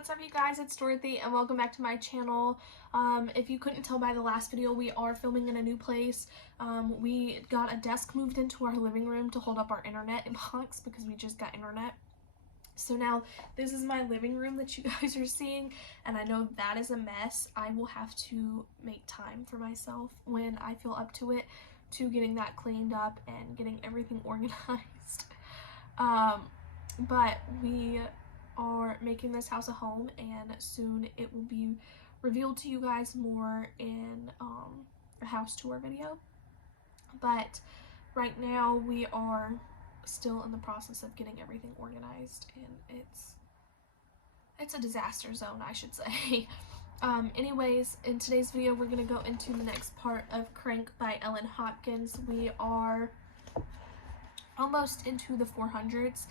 What's up, you guys? It's Dorothy and welcome back to my channel. If you couldn't tell by the last video, we are filming in a new place. We got a desk moved into our living room to hold up our internet box because we just got internet. So now this is my living room that you guys are seeing, and I know that is a mess. I will have to make time for myself when I feel up to it to getting that cleaned up and getting everything organized. But we are making this house a home, and soon it will be revealed to you guys more in a house tour video. But right now we are still in the process of getting everything organized, and it's a disaster zone, I should say. Anyways, in today's video we're gonna go into the next part of Crank by Ellen Hopkins. We are almost into the 400s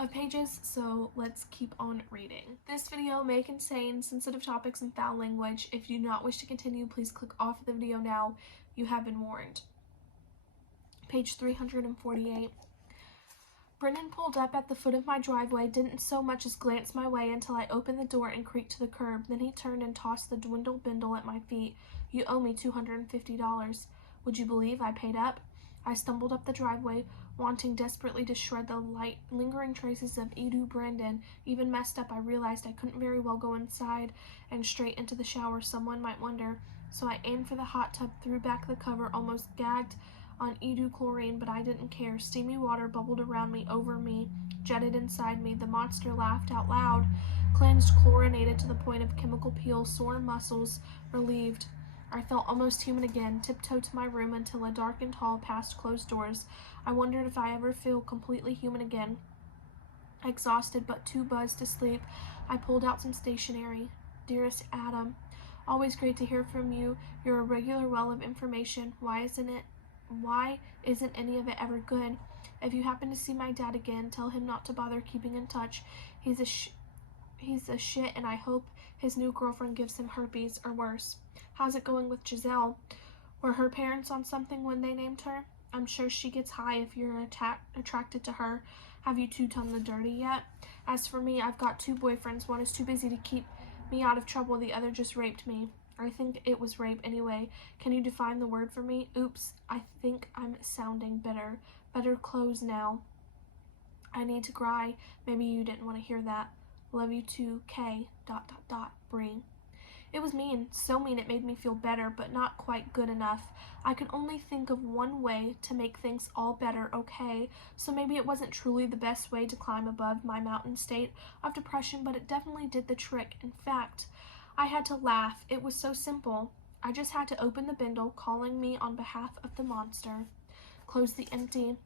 of pages, so let's keep on reading. This video may contain sensitive topics and foul language. If you do not wish to continue, please click off the video now. You have been warned. Page 348. Brendan pulled up at the foot of my driveway, didn't so much as glance my way until I opened the door and creaked to the curb. Then he turned and tossed the dwindle bindle at my feet. "You owe me $250. Would you believe I paid up?" I stumbled up the driveway, wanting desperately to shred the light, lingering traces of Edu Brandon. Even messed up, I realized I couldn't very well go inside and straight into the shower, someone might wonder. So I aimed for the hot tub, threw back the cover, almost gagged on Edu chlorine, but I didn't care. Steamy water bubbled around me, over me, jetted inside me. The monster laughed out loud, cleansed, chlorinated to the point of chemical peel, sore muscles relieved. I felt almost human again, tiptoed to my room until a darkened hall past closed doors. I wondered if I ever feel completely human again. Exhausted but too buzzed to sleep, I pulled out some stationery. "Dearest Adam, always great to hear from you. You're a regular well of information. Why isn't any of it ever good? If you happen to see my dad again, tell him not to bother keeping in touch. He's a shit, and I hope his new girlfriend gives him herpes or worse. How's it going with Giselle? Were her parents on something when they named her? I'm sure she gets high if you're attracted to her. Have you two-toned the dirty yet? As for me, I've got 2 boyfriends. One is too busy to keep me out of trouble. The other just raped me. I think it was rape anyway. Can you define the word for me? Oops, I think I'm sounding bitter. Better close now. I need to cry. Maybe you didn't want to hear that. Love you too, K. ... Bree." It was mean, so mean it made me feel better, but not quite good enough. I could only think of one way to make things all better, okay? So maybe it wasn't truly the best way to climb above my mountain state of depression, but it definitely did the trick. In fact, I had to laugh. It was so simple. I just had to open the bindle, calling me on behalf of the monster. Close to empty.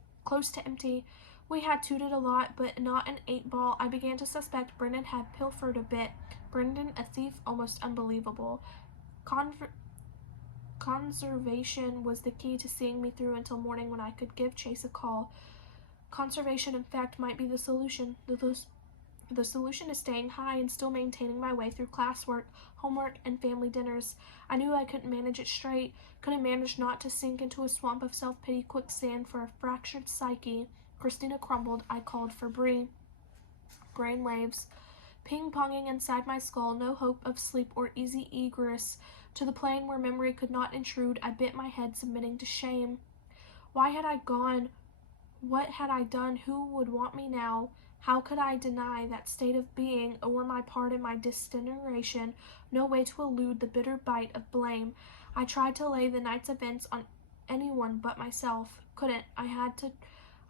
We had tooted a lot, but not an 8-ball. I began to suspect Brendan had pilfered a bit. Brendan, a thief, almost unbelievable. Conservation was the key to seeing me through until morning, when I could give Chase a call. Conservation, in fact, might be the solution. The solution is staying high and still maintaining my way through classwork, homework, and family dinners. I knew I couldn't manage it straight, couldn't manage not to sink into a swamp of self-pity quicksand for a fractured psyche. Christina crumbled. I called for Bree. Brainwaves ping-ponging inside my skull, no hope of sleep or easy egress to the plane where memory could not intrude. I bit my head, submitting to shame. Why had I gone? What had I done? Who would want me now? How could I deny that state of being, or my part in my disintegration? No way to elude the bitter bite of blame. I tried to lay the night's events on anyone but myself. Couldn't. I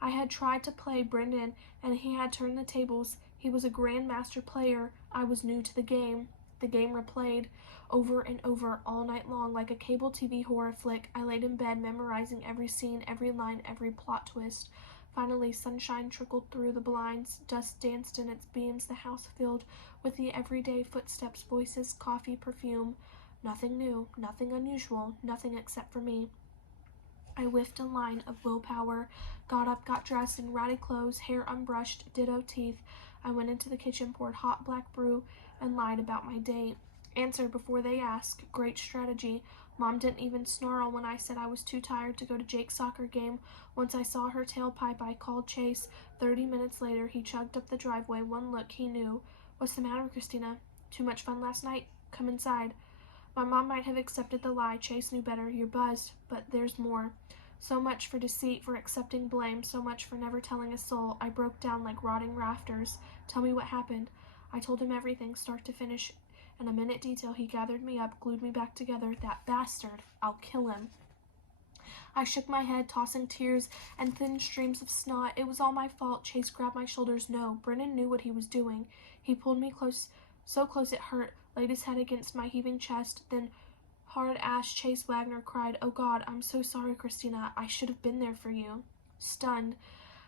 had tried to play Brendan, and he had turned the tables. He was a grandmaster player. I was new to the game. The game replayed over and over all night long like a cable TV horror flick. I laid in bed, memorizing every scene, every line, every plot twist. Finally, sunshine trickled through the blinds. Dust danced in its beams. The house filled with the everyday footsteps, voices, coffee, perfume. Nothing new, nothing unusual, nothing except for me. I whiffed a line of willpower, got up, got dressed in ratty clothes, hair unbrushed, ditto teeth. I went into the kitchen, poured hot black brew, and lied about my date. Answer before they ask. Great strategy. Mom didn't even snarl when I said I was too tired to go to Jake's soccer game. Once I saw her tailpipe, I called Chase. 30 minutes later, he chugged up the driveway. One look, he knew What's the matter, Christina? Too much fun last night? Come inside. My mom might have accepted the lie. Chase knew better. You're buzzed, but there's more. So much for deceit, for accepting blame, so much for never telling a soul. I broke down like rotting rafters. Tell me what happened. I told him everything, start to finish. In a minute detail, he gathered me up, glued me back together. That bastard. I'll kill him. I shook my head, tossing tears and thin streams of snot. It was all my fault. Chase grabbed my shoulders. No, Brennan knew what he was doing. He pulled me close, so close it hurt, laid his head against my heaving chest, then hard-ass Chase Wagner cried, "Oh God, I'm so sorry, Christina. I should have been there for you." Stunned,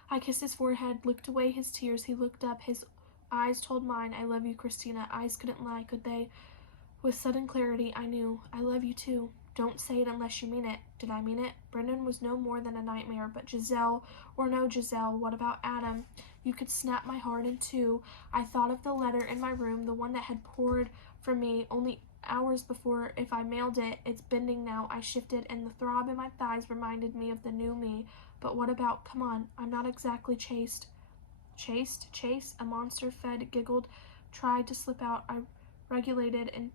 I kissed his forehead, licked away his tears. He looked up. His eyes told mine, "I love you, Christina." Eyes couldn't lie, could they? With sudden clarity, I knew. I love you too. Don't say it unless you mean it. Did I mean it? Brendan was no more than a nightmare, but Giselle, or no Giselle, what about Adam? You could snap my heart in two. I thought of the letter in my room, the one that had poured from me only hours before. If I mailed it, it's bending now. I shifted, and the throb in my thighs reminded me of the new me. But what about, come on, I'm not exactly chased. Chased? Chase? A monster fed, giggled, tried to slip out. I regulated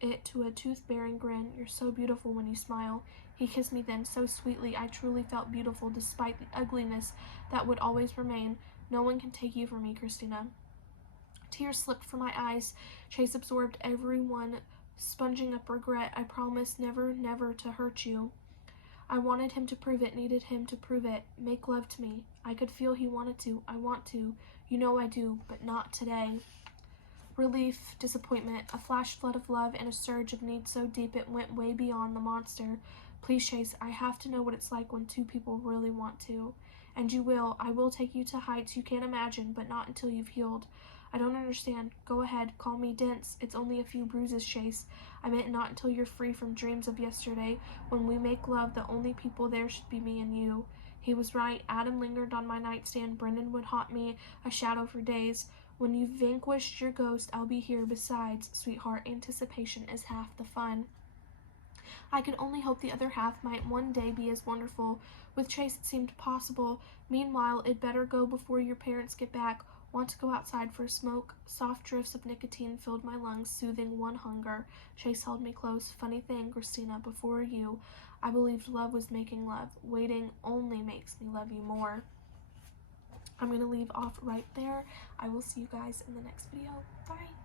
it to a tooth-bearing grin. You're so beautiful when you smile. He kissed me then, so sweetly. I truly felt beautiful, despite the ugliness that would always remain. No one can take you from me, Christina. Tears slipped from my eyes. Chase absorbed every one, sponging up regret. I promised never, never to hurt you. I wanted him to prove it, needed him to prove it. Make love to me. I could feel he wanted to. I want to. You know I do, but not today. Relief, disappointment, a flash flood of love, and a surge of need so deep it went way beyond the monster. Please, Chase, I have to know what it's like when two people really want to. And you will. I will take you to heights you can't imagine, but not until you've healed. I don't understand. Go ahead, call me dense. It's only a few bruises, Chase. I meant not until you're free from dreams of yesterday. When we make love, the only people there should be me and you. He was right. Adam lingered on my nightstand. Brendan would haunt me, a shadow for days. When you've vanquished your ghost, I'll be here. Besides, sweetheart, anticipation is half the fun. I could only hope the other half might one day be as wonderful. With Chase it seemed possible. Meanwhile, it'd better go before your parents get back. Want to go outside for a smoke? Soft drifts of nicotine filled my lungs, soothing one hunger. Chase held me close. Funny thing, Christina, before you, I believed love was making love. Waiting only makes me love you more. I'm going to leave off right there. I will see you guys in the next video. Bye.